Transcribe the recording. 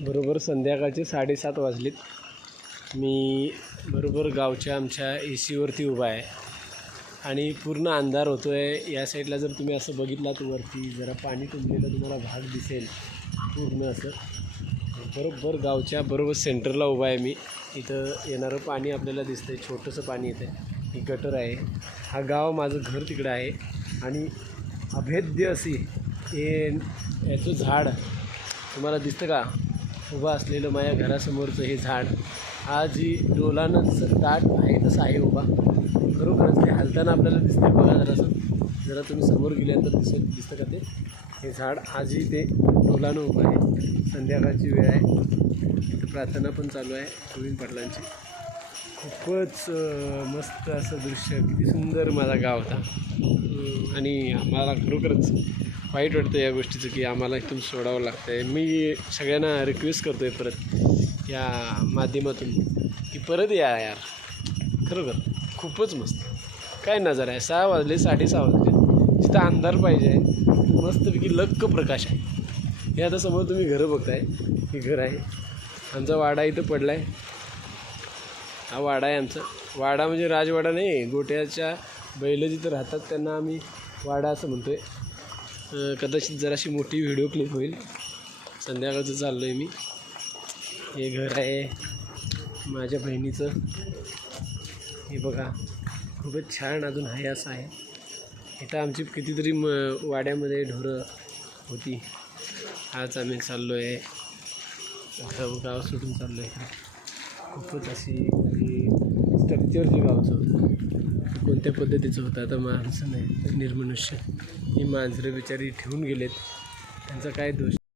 बरोबर संध्याकाळचे 7:30 वाजलेत. मी बरोबर गावच्या आमच्या एसीवरती उभा आहे आणि पूर्ण अंधार होतो आहे. या साईडला जर तुम्ही असं बघितलात वरती जरा पाणी तुंबलेलं तुम्हाला भाग दिसेल पूर्ण असं. बरोबर गावच्या बरोबर सेंटरला उभा आहे मी. इथं येणारं पाणी आपल्याला दिसतं आहे, छोटंसं पाणी येतं आहे. ही गटर आहे. हा गाव माझं घर तिकडं आहे आणि अभेद्य अशी याचं झाड तुम्हाला दिसतं का उभं असलेलं माझ्या घरासमोरचं हे झाड आज ही डोलानं जसं दाट आहे तसं आहे उभा. खरोखरच ते हलताना आपल्याला दिसतं बघा जरा तुम्ही समोर गेल्यानंतर दिसतं का ते हे झाड आजही ते डोलानं उभं आहे. संध्याकाळची वेळ आहे, प्रार्थना पण चालू आहे गोविंद पाटलांची. खूपच मस्त असं दृश्य, किती सुंदर माझा गाव होता. आणि मला खरोखरच वाईट वाटतं या गोष्टीचं की आम्हाला इथून सोडावं लागतं आहे. मी सगळ्यांना रिक्वेस्ट करतो आहे परत या माध्यमातून की परत या यार. खरोखर खूपच मस्त काय नजारा आहे. 6 वाजले 6:30 वाजले, तिथं अंधार पाहिजे आहे, मस्तपैकी लक्क प्रकाश आहे. हे आता समोर तुम्ही घरं बघताय, हे घर आहे आमचा. वाडा इथं पडला आहे, हा वाडा आहे आमचा. वाडा म्हणजे राजवाडा नाही, गोट्याच्या बैलं जिथं राहतात त्यांना आम्ही वाडा असं म्हणतो आहे. कदाचित जराशी मोठी व्हिडिओ क्लिप होईल. संध्याकाळचं चाललो आहे मी. हे घर आहे माझ्या बहिणीचं. हे बघा खूपच छान अजून आहे असं आहे. इथं आमची कितीतरी वाड्यामध्ये ढोरं होती. आज आम्ही चाललो आहे गाव सोडून चाललो आहे. खूपच अशी स्ट्रक्चर जे गावचं होतं कोणत्या पद्धतीचं होतं. आता माणसं नाही तर निर्मनुष्य. ही मांजरं बिचारी ठेवून गेलेत, त्यांचा काय दोष.